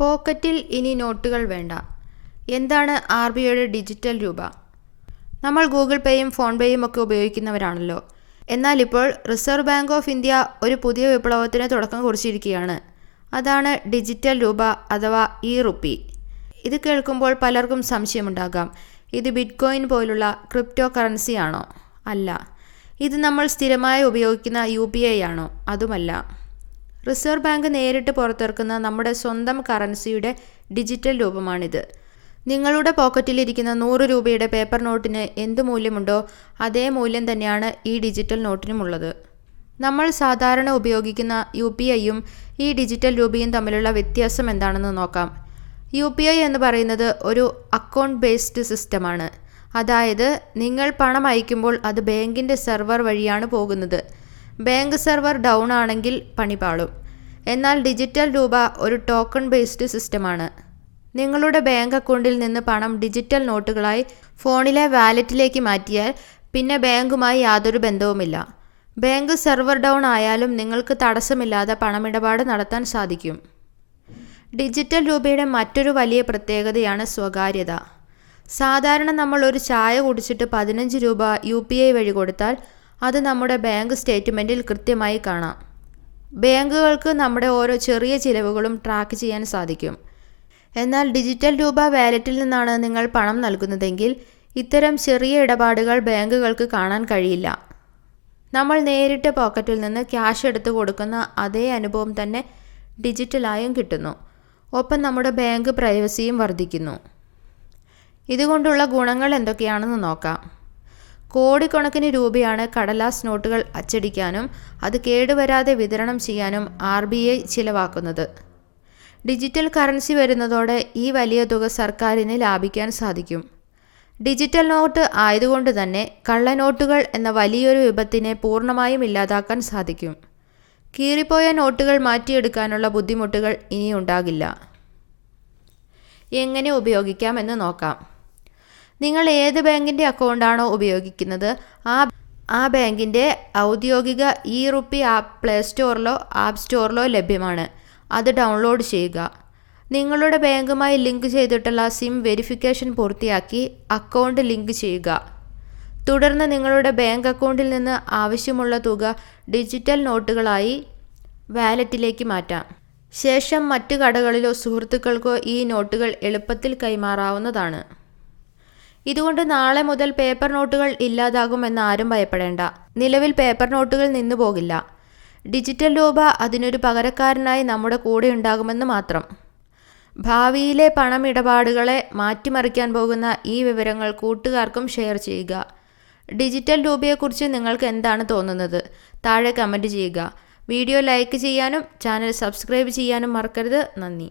പോക്കറ്റിൽ ഇനി നോട്ടുകൾ വേണ്ട. എന്താണ് RBIയുടെ ഡിജിറ്റൽ രൂപ? നമ്മൾ ഗൂഗിൾ പേയും ഫോൺ പേയും ഒക്കെ ഉപയോഗിക്കുന്നവരാണല്ലോ. എന്നാൽ ഇപ്പോൾ റിസർവ് ബാങ്ക് ഓഫ് ഇന്ത്യ ഒരു പുതിയ വിപ്ലവത്തിന് തുടക്കം കുറിച്ചിരിക്കുകയാണ്. അതാണ് ഡിജിറ്റൽ രൂപ അഥവാ റുപ്പി. ഇത് കേൾക്കുമ്പോൾ പലർക്കും സംശയമുണ്ടാകാം. ഇത് ബിറ്റ്കോയിൻ പോലുള്ള ക്രിപ്റ്റോ കറൻസി ആണോ? അല്ല. ഇത് നമ്മൾ സ്ഥിരമായി ഉപയോഗിക്കുന്ന UPI ആണോ? അതുമല്ല. റിസർവ് ബാങ്ക് നേരിട്ട് പുറത്തിറക്കുന്ന നമ്മുടെ സ്വന്തം കറൻസിയുടെ ഡിജിറ്റൽ രൂപമാണിത്. നിങ്ങളുടെ പോക്കറ്റിലിരിക്കുന്ന 100 രൂപയുടെ പേപ്പർ നോട്ടിന് എന്ത് മൂല്യമുണ്ടോ അതേ മൂല്യം തന്നെയാണ് ഈ ഡിജിറ്റൽ നോട്ടിനുമുള്ളത്. നമ്മൾ സാധാരണ ഉപയോഗിക്കുന്ന UPIയും ഈ ഡിജിറ്റൽ രൂപയും തമ്മിലുള്ള വ്യത്യാസം എന്താണെന്ന് നോക്കാം. UPI എന്ന് പറയുന്നത് ഒരു അക്കൗണ്ട് ബേസ്ഡ് സിസ്റ്റമാണ്. അതായത് നിങ്ങൾ പണം അയക്കുമ്പോൾ അത് ബാങ്കിൻ്റെ സെർവർ വഴിയാണ് പോകുന്നത്. ബാങ്ക് സെർവർ ഡൗൺ ആണെങ്കിൽ പണി പാളും. എന്നാൽ ഡിജിറ്റൽ രൂപ ഒരു ടോക്കൺ ബേസ്ഡ് സിസ്റ്റമാണ്. നിങ്ങളുടെ ബാങ്ക് അക്കൗണ്ടിൽ നിന്ന് പണം ഡിജിറ്റൽ നോട്ടുകളായി ഫോണിലെ വാലറ്റിലേക്ക് മാറ്റിയാൽ പിന്നെ ബാങ്കുമായി യാതൊരു ബന്ധവുമില്ല. ബാങ്ക് സെർവർ ഡൗൺ ആയാലും നിങ്ങൾക്ക് തടസ്സമില്ലാതെ പണമിടപാട് നടത്താൻ സാധിക്കും. ഡിജിറ്റൽ രൂപയുടെ മറ്റൊരു വലിയ പ്രത്യേകതയാണ് സ്വകാര്യത. സാധാരണ നമ്മൾ ഒരു ചായ കുടിച്ചിട്ട് 15 രൂപ UPI വഴി കൊടുത്താൽ അത് നമ്മുടെ ബാങ്ക് സ്റ്റേറ്റ്മെൻറ്റിൽ കൃത്യമായി കാണാം. ബാങ്കുകൾക്ക് നമ്മുടെ ഓരോ ചെറിയ ചിലവുകളും ട്രാക്ക് ചെയ്യാൻ സാധിക്കും. എന്നാൽ ഡിജിറ്റൽ രൂപ വാലറ്റിൽ നിന്നാണ് നിങ്ങൾ പണം നൽകുന്നതെങ്കിൽ ഇത്തരം ചെറിയ ഇടപാടുകൾ ബാങ്കുകൾക്ക് കാണാൻ കഴിയില്ല. നമ്മൾ നേരിട്ട് പോക്കറ്റിൽ നിന്ന് ക്യാഷ് എടുത്ത് കൊടുക്കുന്ന അതേ അനുഭവം തന്നെ ഡിജിറ്റലായും കിട്ടുന്നു. ഒപ്പം നമ്മുടെ ബാങ്ക് പ്രൈവസിയും വർദ്ധിക്കുന്നു. ഇതുകൊണ്ടുള്ള ഗുണങ്ങൾ എന്തൊക്കെയാണെന്ന് നോക്കാം. കോടിക്കണക്കിന് രൂപയാണ് കടലാസ് നോട്ടുകൾ അച്ചടിക്കാനും അത് കേടുവരാതെ വിതരണം ചെയ്യാനും RBI ചിലവാക്കുന്നത്. ഡിജിറ്റൽ കറൻസി വരുന്നതോടെ ഈ വലിയ തുക സർക്കാരിന് ലാഭിക്കാൻ സാധിക്കും. ഡിജിറ്റൽ നോട്ട് ആയതുകൊണ്ട് തന്നെ കള്ളനോട്ടുകൾ എന്ന വലിയൊരു വിപത്തിനെ പൂർണ്ണമായും ഇല്ലാതാക്കാൻ സാധിക്കും. കീറിപ്പോയ നോട്ടുകൾ മാറ്റിയെടുക്കാനുള്ള ബുദ്ധിമുട്ടുകൾ ഇനി ഉണ്ടാകില്ല. എങ്ങനെ ഉപയോഗിക്കാം എന്ന് നോക്കാം. നിങ്ങൾ ഏത് ബാങ്കിൻ്റെ അക്കൗണ്ടാണോ ഉപയോഗിക്കുന്നത് ആ ബാങ്കിൻ്റെ ഔദ്യോഗിക റുപ്പി ആപ്പ് പ്ലേ സ്റ്റോറിലോ ആപ്പ് സ്റ്റോറിലോ ലഭ്യമാണ്. അത് ഡൗൺലോഡ് ചെയ്യുക. നിങ്ങളുടെ ബാങ്കുമായി ലിങ്ക് ചെയ്തിട്ടുള്ള സിം വെരിഫിക്കേഷൻ പൂർത്തിയാക്കി അക്കൗണ്ട് ലിങ്ക് ചെയ്യുക. തുടർന്ന് നിങ്ങളുടെ ബാങ്ക് അക്കൗണ്ടിൽ നിന്ന് ആവശ്യമുള്ള തുക ഡിജിറ്റൽ നോട്ടുകളായി വാലറ്റിലേക്ക് മാറ്റാം. ശേഷം മറ്റ് കടകളിലോ സുഹൃത്തുക്കൾക്കോ ഈ നോട്ടുകൾ എളുപ്പത്തിൽ കൈമാറാവുന്നതാണ്. ഇതുകൊണ്ട് നാളെ മുതൽ പേപ്പർ നോട്ടുകൾ ഇല്ലാതാകുമെന്ന് ആരും ഭയപ്പെടേണ്ട. നിലവിൽ പേപ്പർ നോട്ടുകൾ നിന്നു പോകില്ല. ഡിജിറ്റൽ രൂപ അതിനൊരു പകരക്കാരനായി നമ്മുടെ കൂടെ ഉണ്ടാകുമെന്ന് മാത്രം. ഭാവിയിലെ പണമിടപാടുകളെ മാറ്റിമറിക്കാൻ പോകുന്ന ഈ വിവരങ്ങൾ കൂട്ടുകാർക്കും ഷെയർ ചെയ്യുക. ഡിജിറ്റൽ രൂപയെക്കുറിച്ച് നിങ്ങൾക്ക് എന്താണ് തോന്നുന്നത്? താഴെ കമൻറ്റ് ചെയ്യുക. വീഡിയോ ലൈക്ക് ചെയ്യാനും ചാനൽ സബ്സ്ക്രൈബ് ചെയ്യാനും മറക്കരുത്. നന്ദി.